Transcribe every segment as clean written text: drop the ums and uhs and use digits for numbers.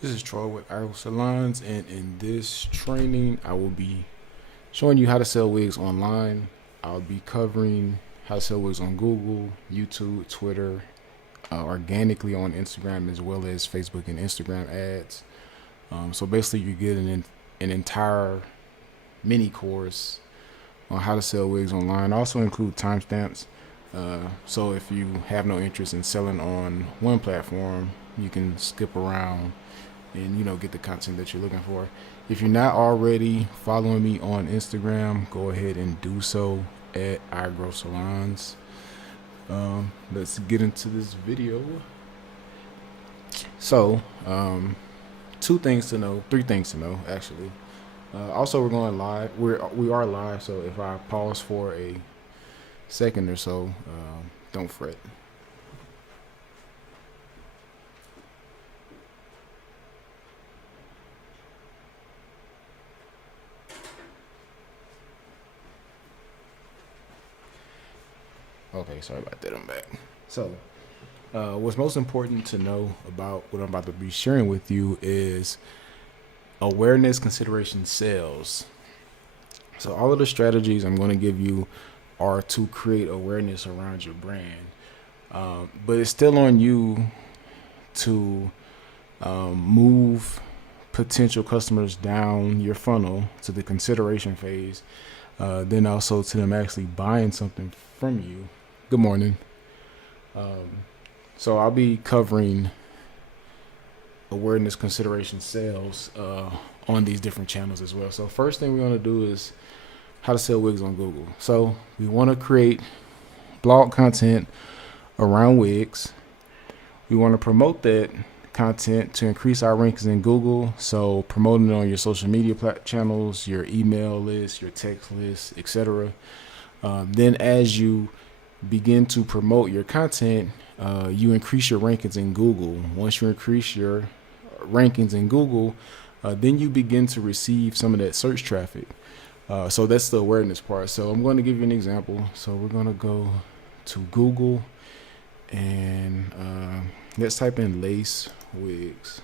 This is Troy with Arrow Salons, and in this training, I will be showing you how to sell wigs online. I'll be covering how to sell wigs on Google, YouTube, Twitter, organically on Instagram, as well as Facebook and Instagram ads. So basically, you're getting an entire mini course on how to sell wigs online. I also include timestamps. So if you have no interest in selling on one platform, you can skip around and get the content that you're looking for. If you're not already following me on Instagram, go ahead and do so at iGrow Salons. Let's get into this video. So, three things to know actually. Also, we're going live. We are live, so if I pause for a second or so, don't fret. Okay, sorry about that. I'm back. So, what's most important to know about what I'm about to be sharing with you is awareness, consideration, sales. So, all of the strategies I'm going to give you are to create awareness around your brand. But it's still on you to move potential customers down your funnel to the consideration phase, then also to them actually buying something from you. Good morning. So I'll be covering awareness, consideration, sales on these different channels as well. So first thing we're going to do is how to sell wigs on Google. So we want to create blog content around wigs. We want to promote that content to increase our rankings in Google. So promoting it on your social media channels, your email list, your text list, etc. Then as you begin to promote your content, you increase your rankings in Google. Once you increase your rankings in Google, then you begin to receive some of that search traffic. So that's the awareness part. So I'm going to give you an example. So we're going to go to Google and let's type in lace wigs.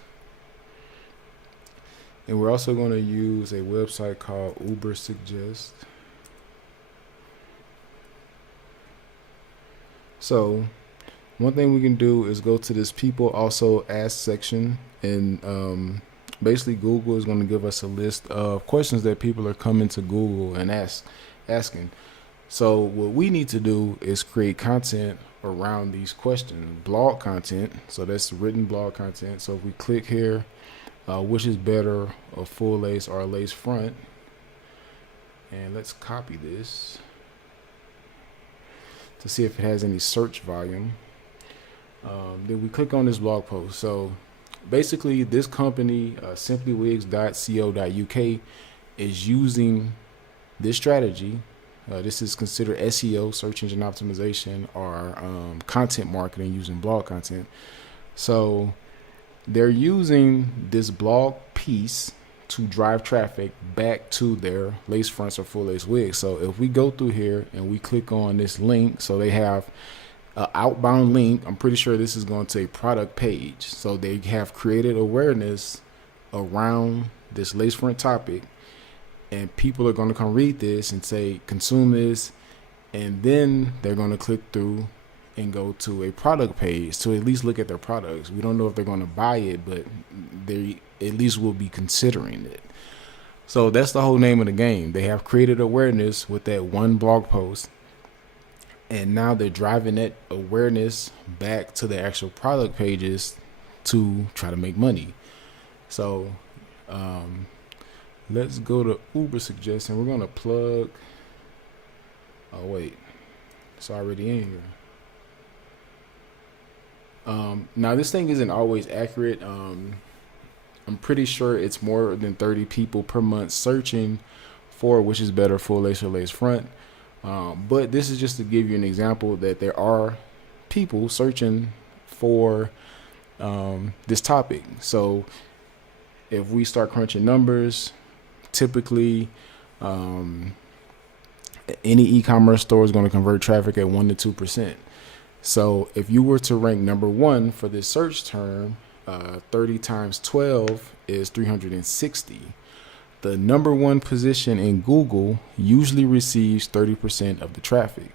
And we're also going to use a website called Uber Suggest. So one thing we can do is go to this people also ask section, and basically Google is going to give us a list of questions that people are coming to Google and asking. So what we need to do is create content around these questions, blog content. So that's written blog content. So if we click here, which is better, a full lace or a lace front, and let's copy this to see if it has any search volume. Then we click on this blog post. So basically this company, simplywigs.co.uk, is using this strategy. This is considered SEO, search engine optimization, or content marketing using blog content. So they're using this blog piece to drive traffic back to their lace fronts or full lace wigs. So if we go through here and we click on this link, so they have an outbound link. I'm pretty sure this is going to a product page. So they have created awareness around this lace front topic, and people are going to come read this and say, consume this. And then they're going to click through and go to a product page to at least look at their products. We don't know if they're going to buy it, but they at least will be considering it. So that's the whole name of the game. They have created awareness with that one blog post, and now they're driving that awareness back to the actual product pages to try to make money. So let's go to Uber Suggestion. We're going to plug. Oh, wait. It's already in here. Now, this thing isn't always accurate. I'm pretty sure it's more than 30 people per month searching for which is better, full lace or lace front. But this is just to give you an example that there are people searching for this topic. So if we start crunching numbers, typically any e-commerce store is going to convert traffic at 1 to 2%. So if you were to rank number one for this search term, 30 times 12 is 360. The number one position in Google usually receives 30% of the traffic.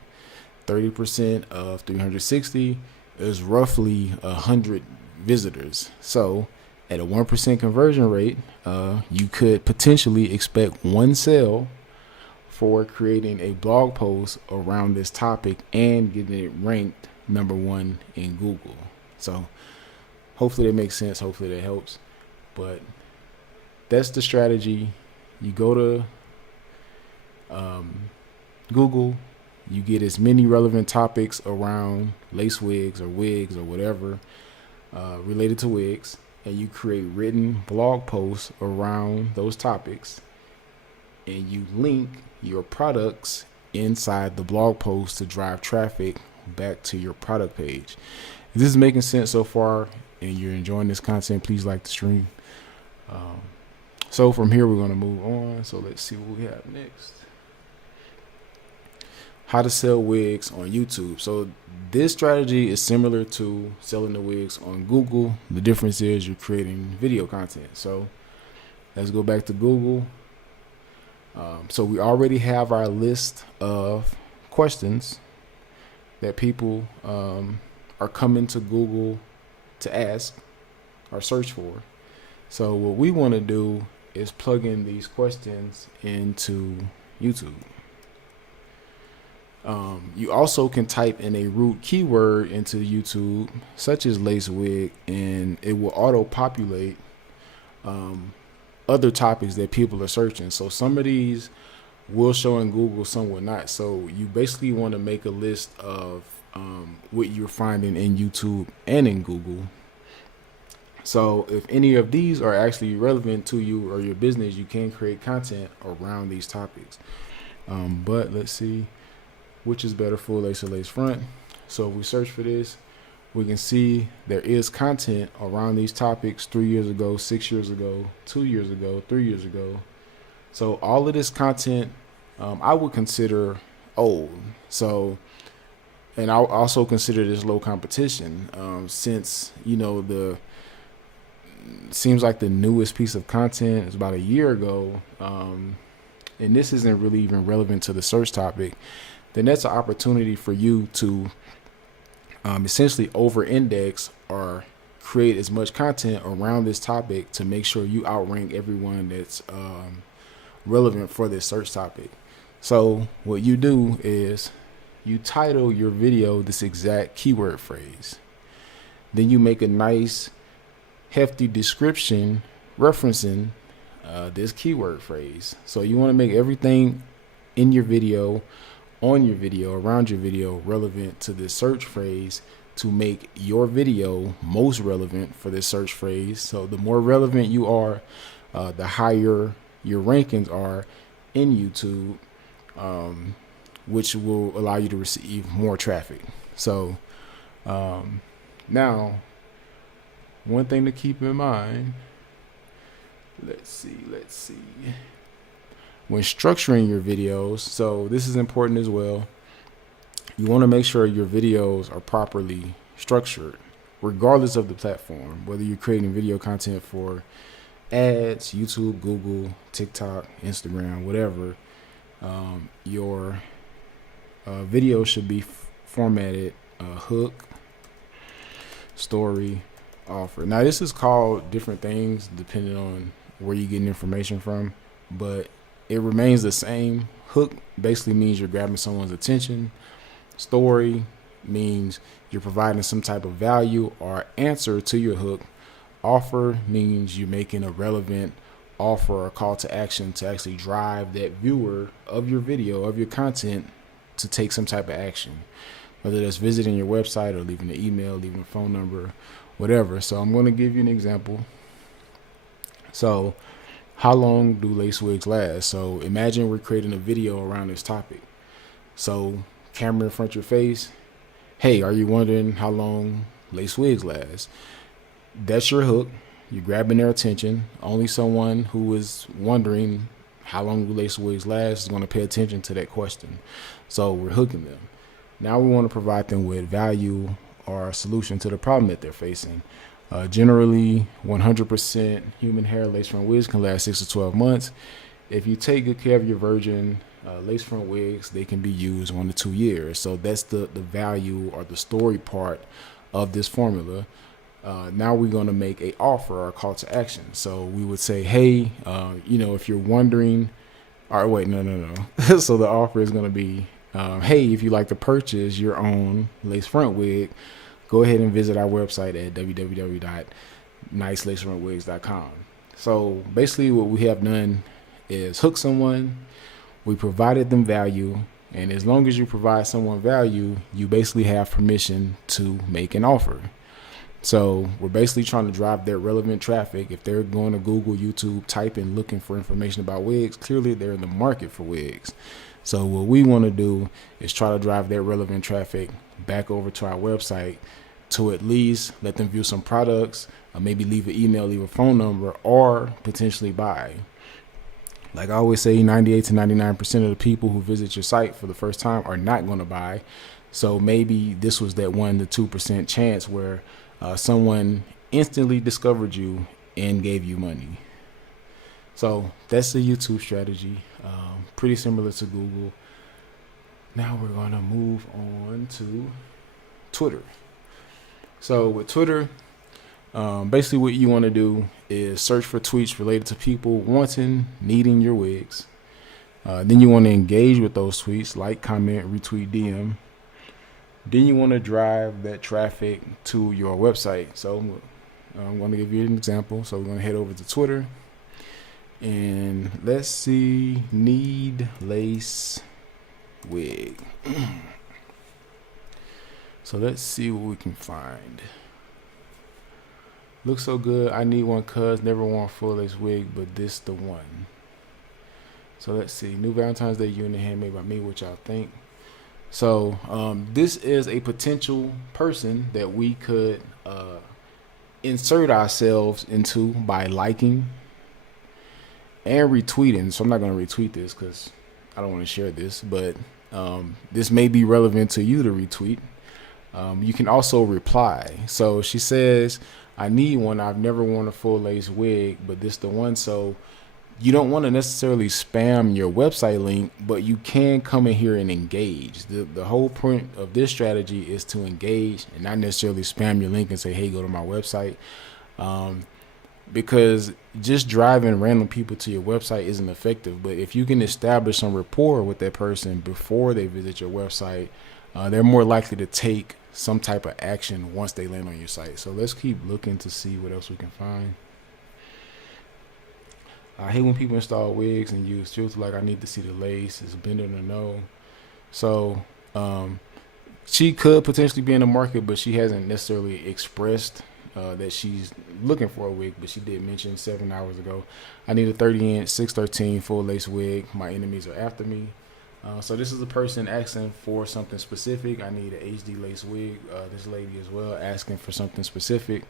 30% of 360 is roughly 100 visitors. So at a 1% conversion rate, you could potentially expect one sale for creating a blog post around this topic and getting it ranked number one in Google. So hopefully that makes sense. Hopefully that helps. But that's the strategy. You go to Google, you get as many relevant topics around lace wigs or whatever related to wigs, and you create written blog posts around those topics, and you link your products inside the blog post to drive traffic back to your product page. If this is making sense so far and you're enjoying this content, please like the stream. So from here, we're going to move on. So let's see what we have next. How to sell wigs on YouTube. So this strategy is similar to selling the wigs on Google. The difference is you're creating video content. So let's go back to Google. So we already have our list of questions that people are coming to Google to ask or search for. So what we want to do is plug in these questions into YouTube. You also can type in a root keyword into YouTube, such as lace wig, and it will auto-populate other topics that people are searching. So some of these will show in Google, some will not. So you basically want to make a list of what you're finding in YouTube and in Google. So if any of these are actually relevant to you or your business, you can create content around these topics. But let's see, which is better, full lace or lace front? So if we search for this, we can see there is content around these topics 3 years ago, 6 years ago, 2 years ago, 3 years ago. So all of this content I would consider old. So, and I'll also consider this low competition since, you know, seems like the newest piece of content is about a year ago, and this isn't really even relevant to the search topic, then that's an opportunity for you to essentially over-index or create as much content around this topic to make sure you outrank everyone that's relevant for this search topic. So what you do is you title your video this exact keyword phrase. Then you make a nice hefty description referencing this keyword phrase. So you want to make everything in your video, on your video, around your video relevant to this search phrase to make your video most relevant for this search phrase. So the more relevant you are, the higher your rankings are in YouTube, which will allow you to receive more traffic. So now, one thing to keep in mind, let's see. When structuring your videos, so this is important as well, you want to make sure your videos are properly structured, regardless of the platform, whether you're creating video content for ads, YouTube, Google, TikTok, Instagram, whatever. Your video should be formatted hook, story, offer. Now this is called different things depending on where you're getting information from, but it remains the same. Hook basically means you're grabbing someone's attention. Story means you're providing some type of value or answer to your hook. Offer means you're making a relevant offer or call to action to actually drive that viewer of your video, of your content, to take some type of action, whether that's visiting your website or leaving an email, leaving a phone number, whatever. So I'm going to give you an example. So how long do lace wigs last? So imagine we're creating a video around this topic. So camera in front of your face. Hey, are you wondering how long lace wigs last? That's your hook. You're grabbing their attention. Only someone who is wondering how long do lace wigs last is going to pay attention to that question. So we're hooking them. Now we want to provide them with value or a solution to the problem that they're facing. Generally, 100% human hair lace front wigs can last 6 to 12 months. If you take good care of your virgin lace front wigs, they can be used 1 to 2 years. So that's the value or the story part of this formula. Now we're going to make a offer or a call to action. So we would say, hey, if you're wondering, or wait, no. So the offer is going to be, hey, if you'd like to purchase your own lace front wig, go ahead and visit our website at www.nicelaceFrontWigs.com. So basically what we have done is hook someone, we provided them value, and as long as you provide someone value, you basically have permission to make an offer. So we're basically trying to drive their relevant traffic. If they're going to Google, YouTube, typing, looking for information about wigs, clearly they're in the market for wigs. So what we want to do is try to drive their relevant traffic back over to our website to at least let them view some products, maybe leave an email, leave a phone number, or potentially buy. Like I always say, 98 to 99% of the people who visit your site for the first time are not going to buy. So maybe this was that 1 to 2% chance where someone instantly discovered you and gave you money. So that's the YouTube strategy, pretty similar to Google. Now we're going to move on to Twitter. So with Twitter, basically what you want to do is search for tweets related to people needing your wigs. Then you want to engage with those tweets, like, comment, retweet, DM. Then you want to drive that traffic to your website. So I'm going to give you an example. So we're going to head over to Twitter. And let's see, need lace wig. So let's see what we can find. Looks so good. I need one cuz never worn full lace wig, but this the one. So let's see. New Valentine's Day unit handmade by me. What y'all think? So this is a potential person that we could insert ourselves into by liking and retweeting. So I'm not going to retweet this because I don't want to share this, but this may be relevant to you to retweet. You can also reply. So she says, I need one. I've never worn a full lace wig, but this the one. So you don't want to necessarily spam your website link, but you can come in here and engage. The whole point of this strategy is to engage and not necessarily spam your link and say, hey, go to my website. Because just driving random people to your website isn't effective. But if you can establish some rapport with that person before they visit your website, they're more likely to take some type of action once they land on your site. So let's keep looking to see what else we can find. I hate when people install wigs and use filters like I need to see the lace, it's bending or no. So she could potentially be in the market, but she hasn't necessarily expressed that she's looking for a wig, but she did mention 7 hours ago, I need a 30-inch 613 full lace wig. My enemies are after me. So this is a person asking for something specific. I need an HD lace wig. This lady as well asking for something specific.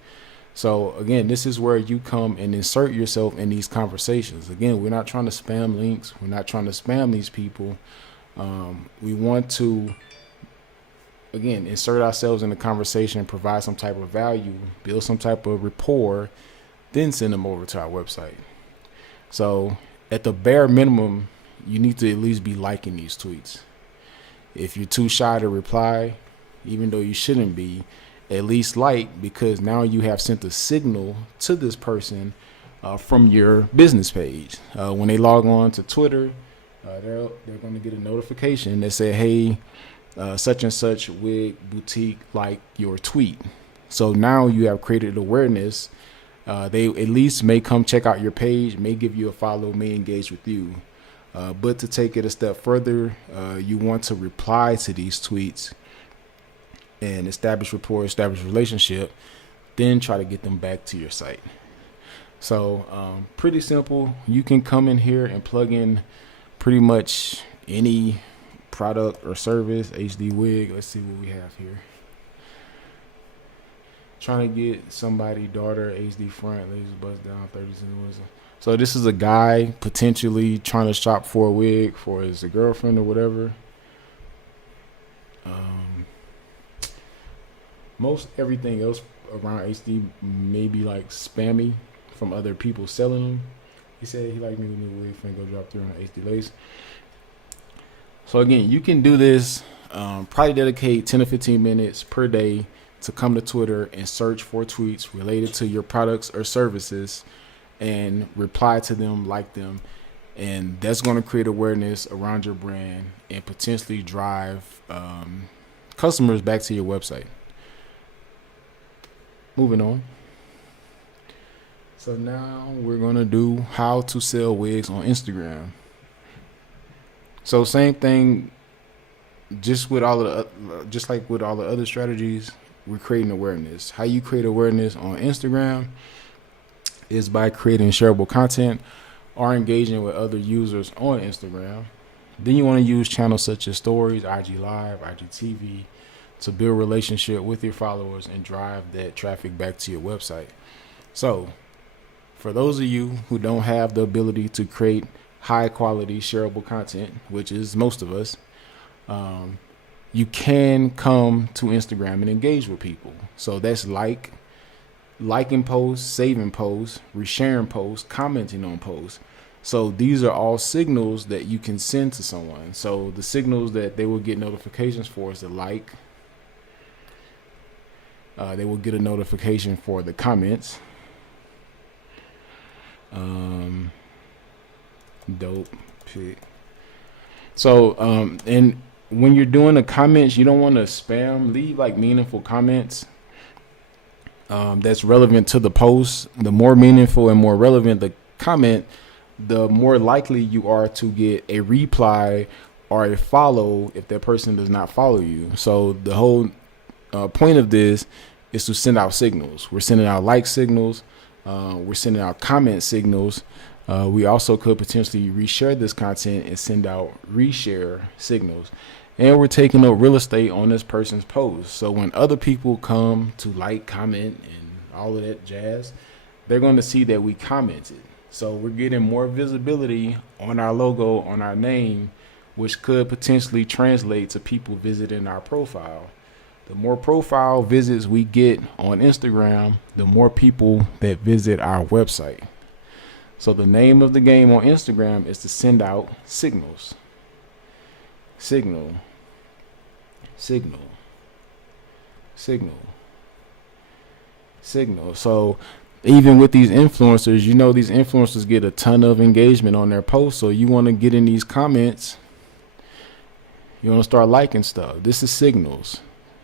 So again, this is where you come and insert yourself in these conversations. Again, we're not trying to spam links. We're not trying to spam these people. We want to, again, insert ourselves in the conversation, provide some type of value, build some type of rapport, then send them over to our website. So at the bare minimum, you need to at least be liking these tweets. If you're too shy to reply, even though you shouldn't be, at least like, because now you have sent a signal to this person from your business page. When they log on to Twitter, they're going to get a notification that say, hey, such and such wig boutique like your tweet. So now you have created awareness. They at least may come check out your page, may give you a follow, may engage with you. But to take it a step further, you want to reply to these tweets and establish rapport, establish relationship, then try to get them back to your site. So pretty simple. You can come in here and plug in pretty much any product or service. HD wig. Let's see what we have here. Trying to get somebody daughter HD front, ladies bust down 30 centimeters. So this is a guy potentially trying to shop for a wig for his girlfriend or whatever. Most everything else around HD maybe like spammy from other people selling them. He said he like me with new wig finna go drop through on HD lace. So again, you can do this. Probably dedicate 10 to 15 minutes per day to come to Twitter and search for tweets related to your products or services and reply to them, like them. And that's going to create awareness around your brand and potentially drive customers back to your website. Moving on. So now we're going to do how to sell wigs on Instagram. So same thing, just like with all the other strategies, we're creating awareness. How you create awareness on Instagram is by creating shareable content or engaging with other users on Instagram. Then you want to use channels such as stories, IG Live, IGTV to build relationship with your followers and drive that traffic back to your website. So for those of you who don't have the ability to create high quality shareable content, which is most of us, you can come to Instagram and engage with people. So that's liking posts, saving posts, resharing posts, commenting on posts. So these are all signals that you can send to someone. So the signals that they will get notifications for is the like. They will get a notification for the comments. Dope pick. So and when you're doing the comments, you don't want to spam. Leave like meaningful comments that's relevant to the post. The more meaningful and more relevant the comment, the more likely you are to get a reply or a follow if that person does not follow you. So the whole point of this is to send out signals. We're sending out like signals. We're sending out comment signals. We also could potentially reshare this content and send out reshare signals. And we're taking up real estate on this person's post. So when other people come to like, comment, and all of that jazz, they're going to see that we commented. So we're getting more visibility on our logo, on our name, which could potentially translate to people visiting our profile. The more profile visits we get on Instagram, the more people that visit our website. So the name of the game on Instagram is to send out signals. Signal. So even with these influencers, these influencers get a ton of engagement on their posts. So you want to get in these comments. You want to start liking stuff. This is signals.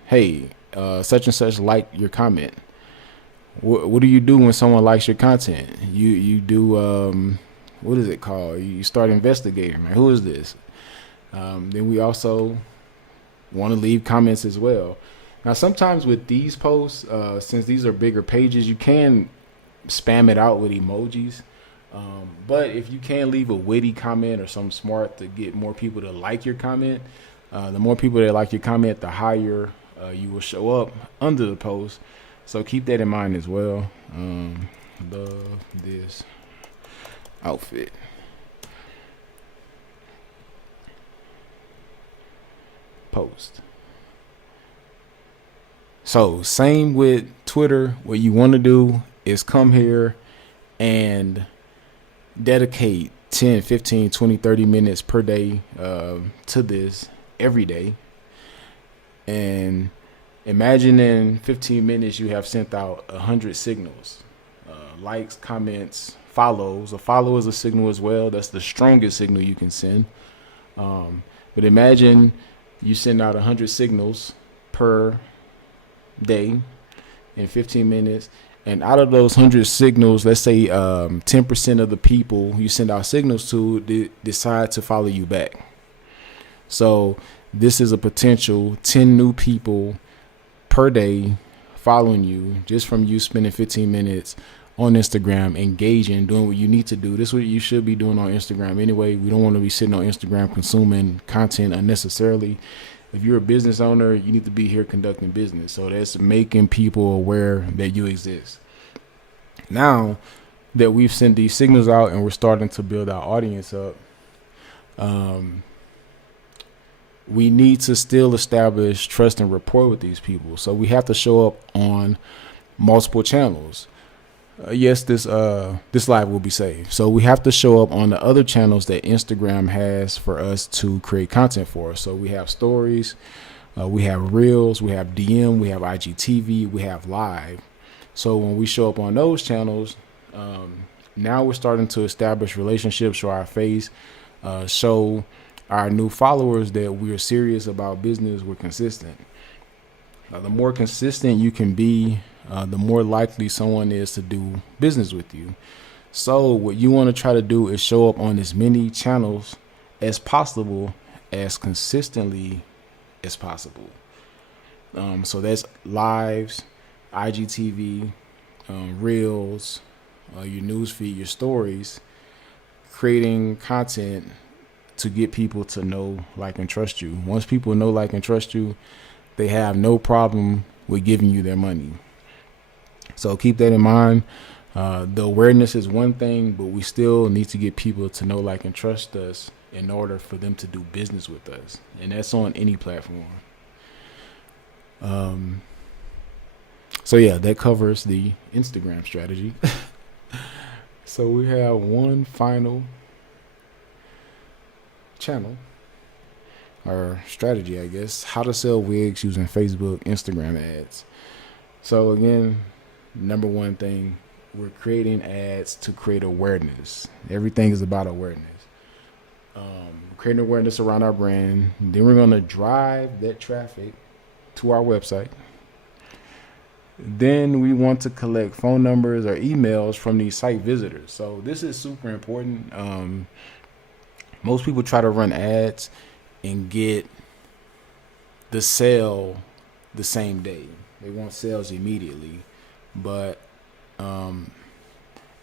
Hey, such and such like your comment. What do you do when someone likes your content? You do, what is it called? You start investigating, man. Who is this? Then we also want to leave comments as well. Now, sometimes with these posts, since these are bigger pages, you can spam it out with emojis. But if you can leave a witty comment or something smart to get more people to like your comment, the more people that like your comment, the higher you will show up under the post. So keep that in mind as well. Love this outfit. Post. So same with Twitter. What you want to do is come here and dedicate 10, 15, 20, 30 minutes per day to this every day. And imagine in 15 minutes you have sent out 100 signals, likes, comments, follows. A follow is a signal as well. That's the strongest signal you can send. But imagine you send out 100 signals per day in 15 minutes. And out of those 100 signals, let's say 10% of the people you send out signals to decide to follow you back. So this is a potential 10 new people per day following you just from you spending 15 minutes on Instagram, engaging, doing what you need to do. This is what you should be doing on Instagram anyway. We don't want to be sitting on Instagram consuming content unnecessarily. If you're a business owner, you need to be here conducting business. So that's making people aware that you exist. Now that we've sent these signals out and we're starting to build our audience up, we need to still establish trust and rapport with these people. So we have to show up on multiple channels. Yes, this live will be saved. So we have to show up on the other channels that Instagram has for us to create content for. So we have stories, we have reels, we have DM, we have IGTV, we have live. So when we show up on those channels, now we're starting to establish relationships, show our face, show our new followers that we're serious about business, we're consistent. The more consistent you can be, the more likely someone is to do business with you. So what you want to try to do is show up on as many channels as possible, as consistently as possible. So that's lives, IGTV, reels, your newsfeed, your stories, creating content to get people to know, like, and trust you. Once people know, like, and trust you, they have no problem with giving you their money. So keep that in mind. The awareness is one thing, but we still need to get people to know, like, and trust us in order for them to do business with us. And that's on any platform. So yeah, that covers the Instagram strategy. So we have one final channel or strategy, I guess, how to sell wigs using Facebook, Instagram ads. So again, number one thing, we're creating ads to create awareness. Everything is about awareness. Creating awareness around our brand. Then we're going to drive that traffic to our website. Then we want to collect phone numbers or emails from these site visitors. So this is super important. Most people try to run ads and get the sale the same day. They want sales immediately. But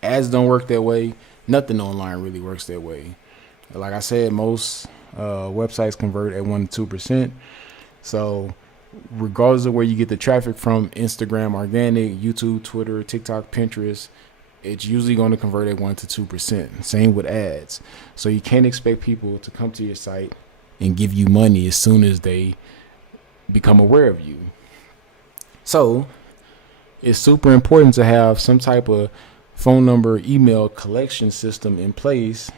ads don't work that way. Nothing online really works that way. Like I said, most websites convert at 1% to 2%. So regardless of where you get the traffic from, Instagram, organic, YouTube, Twitter, TikTok, Pinterest, it's usually going to convert at 1% to 2%. Same with ads. So you can't expect people to come to your site and give you money as soon as they become aware of you. So it's super important to have some type of phone number, email collection system in place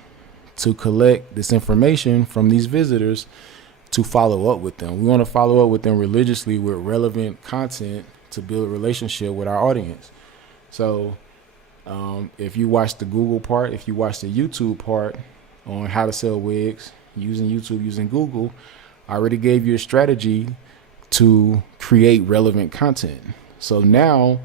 to collect this information from these visitors to follow up with them. We want to follow up with them religiously with relevant content to build a relationship with our audience. So if you watch the Google part, if you watch the YouTube part on how to sell wigs using YouTube, using Google, I already gave you a strategy to create relevant content. So now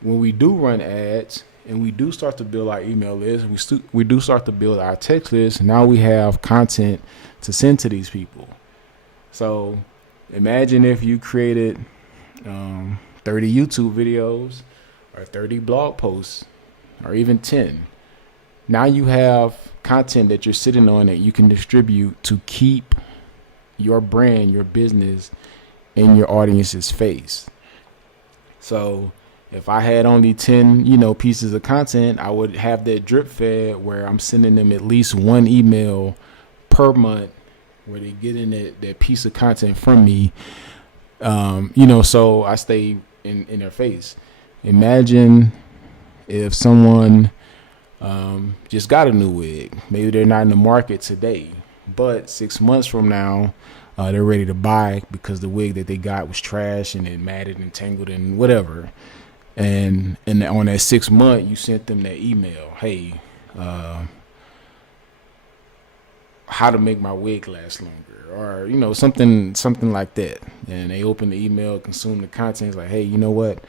when we do run ads and we do start to build our email list, we do start to build our text list, now we have content to send to these people. So imagine if you created 30 YouTube videos or 30 blog posts or even 10. Now you have content that you're sitting on that you can distribute to keep your brand, your business in your audience's face. So if I had only 10, pieces of content, I would have that drip fed where I'm sending them at least one email per month where they get in that piece of content from me, so I stay in their face. Imagine if someone just got a new wig. Maybe they're not in the market today, but 6 months from now, they're ready to buy because the wig that they got was trash and it matted and tangled and whatever. And on that 6 month, you sent them that email. Hey, how to make my wig last longer, or something like that. And they open the email, consume the content. It's like, hey, you know what?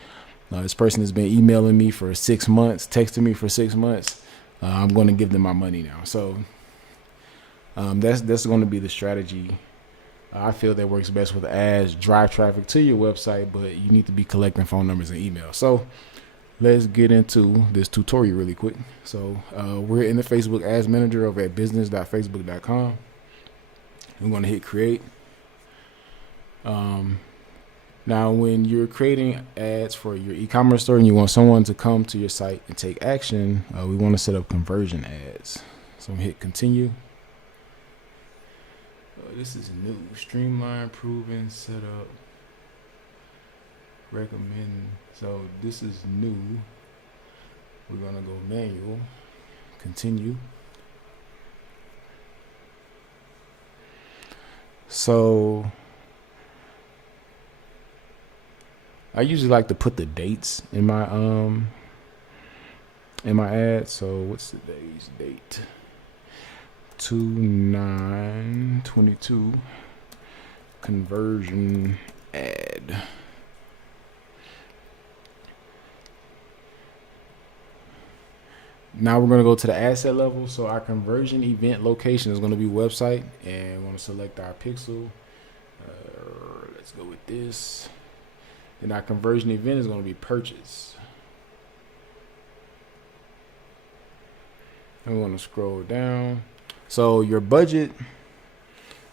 This person has been emailing me for 6 months, texting me for 6 months. I'm going to give them my money now. So that's going to be the strategy. I feel that works best with ads. Drive traffic to your website, but you need to be collecting phone numbers and emails. So let's get into this tutorial really quick. So we're in the Facebook Ads Manager over at business.facebook.com. We're going to hit create. Now, when you're creating ads for your e-commerce store and you want someone to come to your site and take action, we want to set up conversion ads. So I'm hit continue. This is new. Streamline, proven, set up. recommend. So this is new. We're gonna go manual, continue. So I usually like to put the dates in my ad. So what's today's date? 2/9/22. Conversion ad. Now we're going to go to the asset level. So our conversion event location is going to be website, and we're going to select our pixel. Let's go with this. And our conversion event is going to be purchase. And we're going to scroll down. So your budget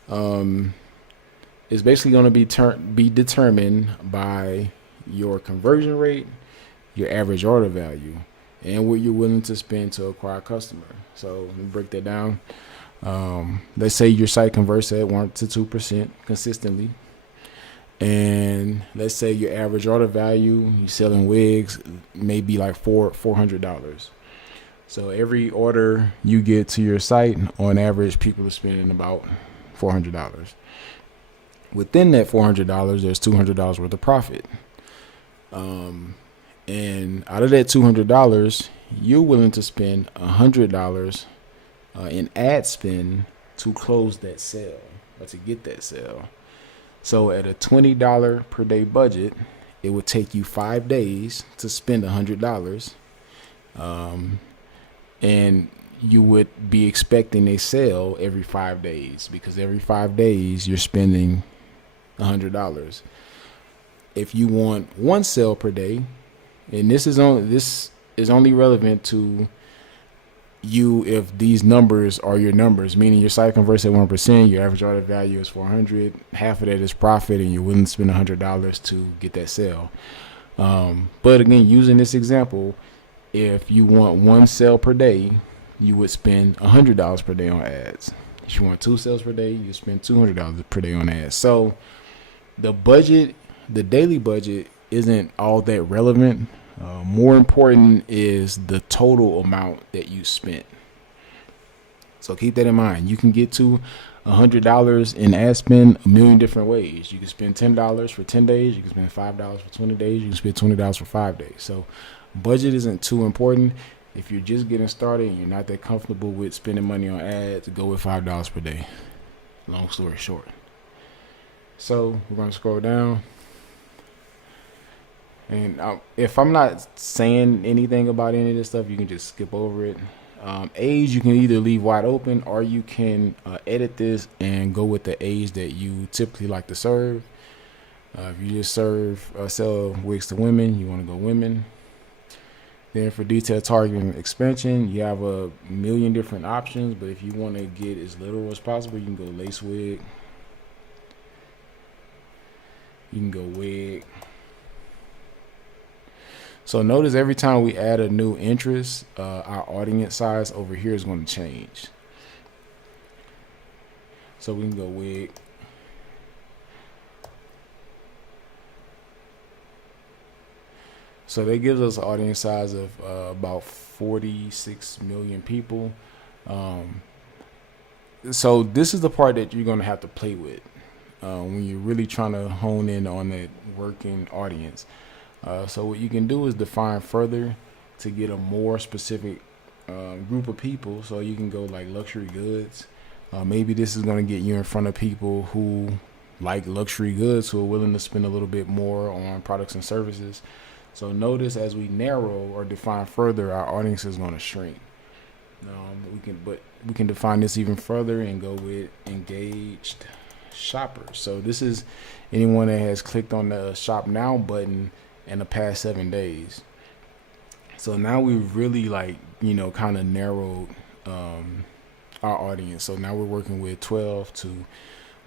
is basically going to be determined by your conversion rate, your average order value, and what you're willing to spend to acquire a customer. So let me break that down. Let's say your site converts at 1 to 2% consistently. And let's say your average order value, you're selling wigs, may be like $400. So every order you get to your site, on average, people are spending about $400. Within that $400, there's $200 worth of profit. And out of that $200, you're willing to spend $100 in ad spend to close that sale or to get that sale. So at a $20 per day budget, it would take you 5 days to spend $100. And you would be expecting a sale every 5 days, because every 5 days you're spending $100. If you want one sale per day, and this is only relevant to you if these numbers are your numbers, meaning your site converts at 1%, your average order value is $400, half of that is profit, and you're willing to spend $100 to get that sale. But again, using this example, if you want one sale per day, you would spend $100 per day on ads. If you want 2 sales per day, you spend $200 per day on ads. So the daily budget isn't all that relevant. More important is the total amount that you spent. So keep that in mind. You can get to $100 in ad spend a million different ways. You can spend $10 for 10 days. You can spend $5 for 20 days. You can spend $20 for 5 days. So budget isn't too important. If you're just getting started and you're not that comfortable with spending money on ads, go with $5 per day. Long story short. So we're going to scroll down. And if I'm not saying anything about any of this stuff, you can just skip over it. Age, you can either leave wide open, or you can edit this and go with the age that you typically like to serve. If you just sell wigs to women, you want to go women. Then for detailed targeting expansion, you have a million different options, but if you want to get as literal as possible, you can go lace wig. You can go wig. So notice every time we add a new interest, our audience size over here is going to change. So we can go wig. So that gives us an audience size of about 46 million people. So this is the part that you're going to have to play with when you're really trying to hone in on that working audience. So what you can do is define further to get a more specific group of people. So you can go like luxury goods. Maybe this is going to get you in front of people who like luxury goods, who are willing to spend a little bit more on products and services. So notice as we narrow or define further, our audience is going to shrink. We can define this even further and go with engaged shoppers. So this is anyone that has clicked on the shop now button in the past 7 days. So now we've really kind of narrowed our audience. So now we're working with 12 to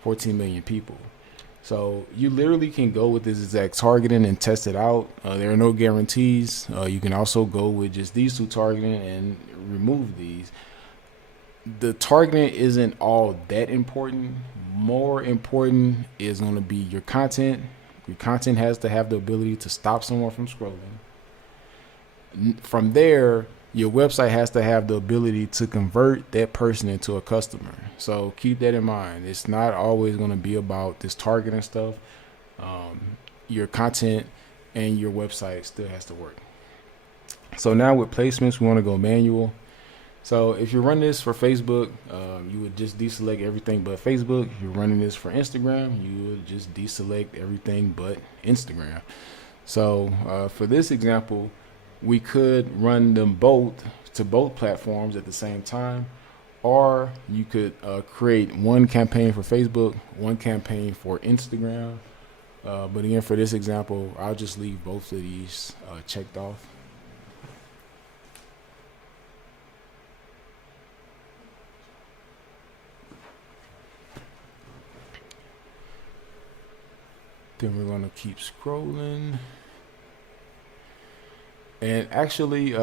14 million people. So you literally can go with this exact targeting and test it out. There are no guarantees. You can also go with just these 2 targeting and remove these. The targeting isn't all that important. More important is going to be your content, Your content has to have the ability to stop someone from scrolling. From there, your website has to have the ability to convert that person into a customer. So keep that in mind. It's not always going to be about this targeting stuff. Your content and your website still has to work. So now with placements, we want to go manual. So if you're running this for Facebook, you would just deselect everything but Facebook. If you're running this for Instagram, you would just deselect everything but Instagram. So for this example, we could run them both to both platforms at the same time, or you could create one campaign for Facebook, one campaign for Instagram. But again, for this example, I'll just leave both of these checked off. Then we're going to keep scrolling. And actually,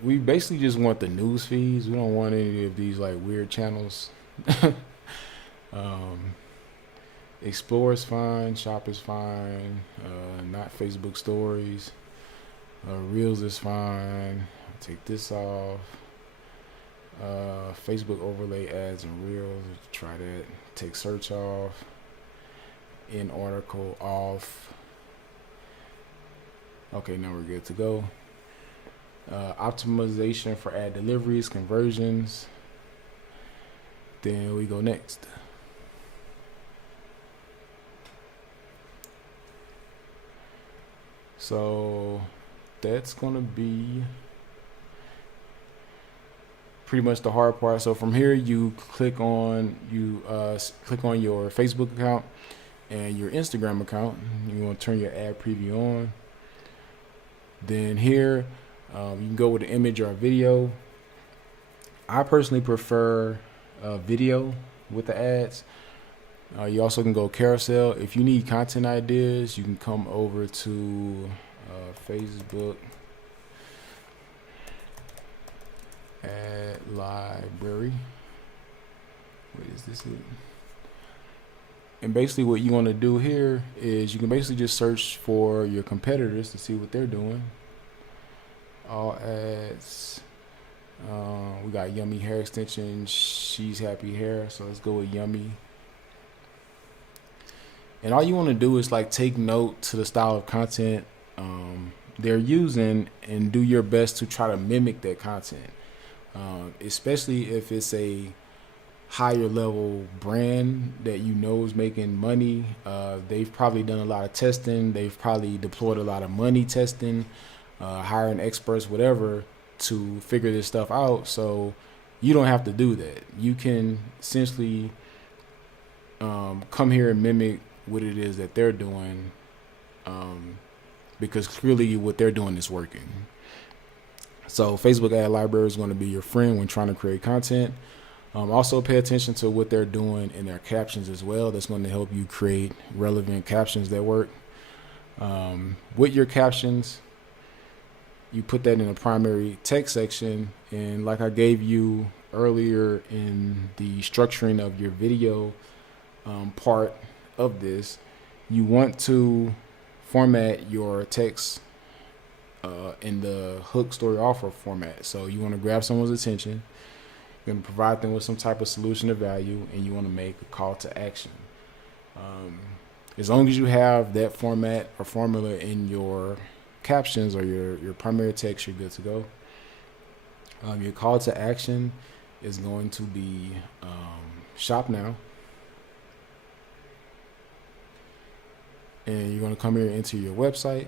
we basically just want the news feeds. We don't want any of these like weird channels. Explore is fine. Shop is fine. Not Facebook stories. Reels is fine. I'll take this off. Facebook overlay ads and reels. Try that. Take search off. In article off. Okay, now we're good to go. Optimization for ad deliveries, conversions. Then we go next. So that's gonna be pretty much the hard part. So from here, you click on your Facebook account and your Instagram account. You want to turn your ad preview on. Then here, you can go with an image or a video. I personally prefer video with the ads. You also can go carousel. If you need content ideas, you can come over to Facebook ad library. What is this? And basically what you want to do here is you can basically just search for your competitors to see what they're doing. All ads. We got Yummy hair extensions. She's happy hair. So let's go with Yummy. And all you want to do is like take note to the style of content they're using and do your best to try to mimic that content. Especially if it's a higher level brand that you know is making money. They've probably done a lot of testing. They've probably deployed a lot of money testing, hiring experts, whatever, to figure this stuff out. So you don't have to do that. You can essentially come here and mimic what it is that they're doing, because clearly what they're doing is working. So Facebook ad library is going to be your friend when trying to create content. Also pay attention to what they're doing in their captions as well. That's going to help you create relevant captions that work. With your captions, you put that in a primary text section, and like I gave you earlier in the structuring of your video part of this, you want to format your text in the hook, story, offer format. So you want to grab someone's attention, you're going to provide them with some type of solution or value, and you want to make a call to action. As long as you have that format or formula in your captions or your primary text, you're good to go. Your call to action is going to be shop now. And you're going to come here into your website.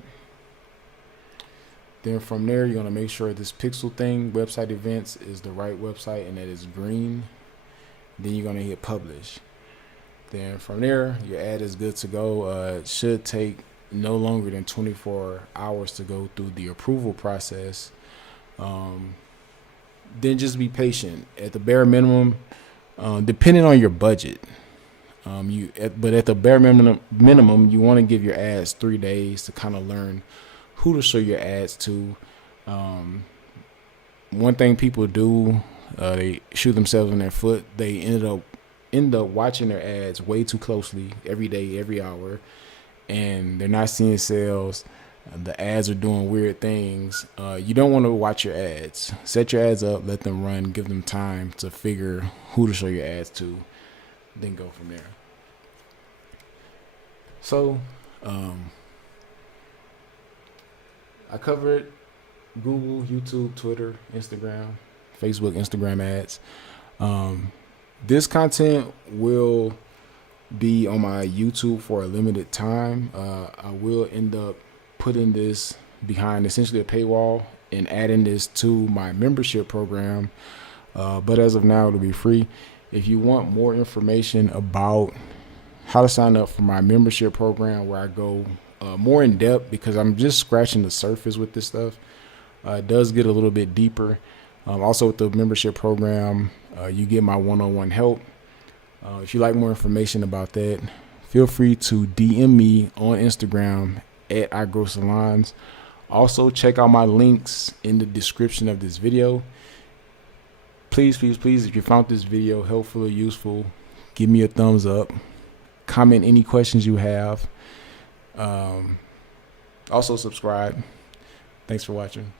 Then from there, you're going to make sure this pixel thing, website events, is the right website and that is green. Then you're going to hit publish. Then from there, your ad is good to go. It should take no longer than 24 hours to go through the approval process. Then just be patient. At the bare minimum, depending on your budget, but at the bare minimum, you want to give your ads 3 days to kind of learn who to show your ads to. One thing people do, they shoot themselves in their foot. They end up watching their ads way too closely every day, every hour, and they're not seeing sales, the ads are doing weird things, you don't want to watch your ads. Set your ads up, let them run, give them time to figure who to show your ads to, then go from there. So I covered Google, YouTube, Twitter, Instagram, Facebook, Instagram ads. This content will be on my YouTube for a limited time. I will end up putting this behind essentially a paywall and adding this to my membership program. But as of now, it'll be free. If you want more information about how to sign up for my membership program, where I go more in depth, because I'm just scratching the surface with this stuff. It does get a little bit deeper. Also with the membership program, you get my one-on-one help. If you like more information about that, feel free to DM me on Instagram at iGrowSalons. Also, check out my links in the description of this video. Please, please, please, if you found this video helpful or useful, give me a thumbs up. Comment any questions you have. Also, subscribe. Thanks for watching.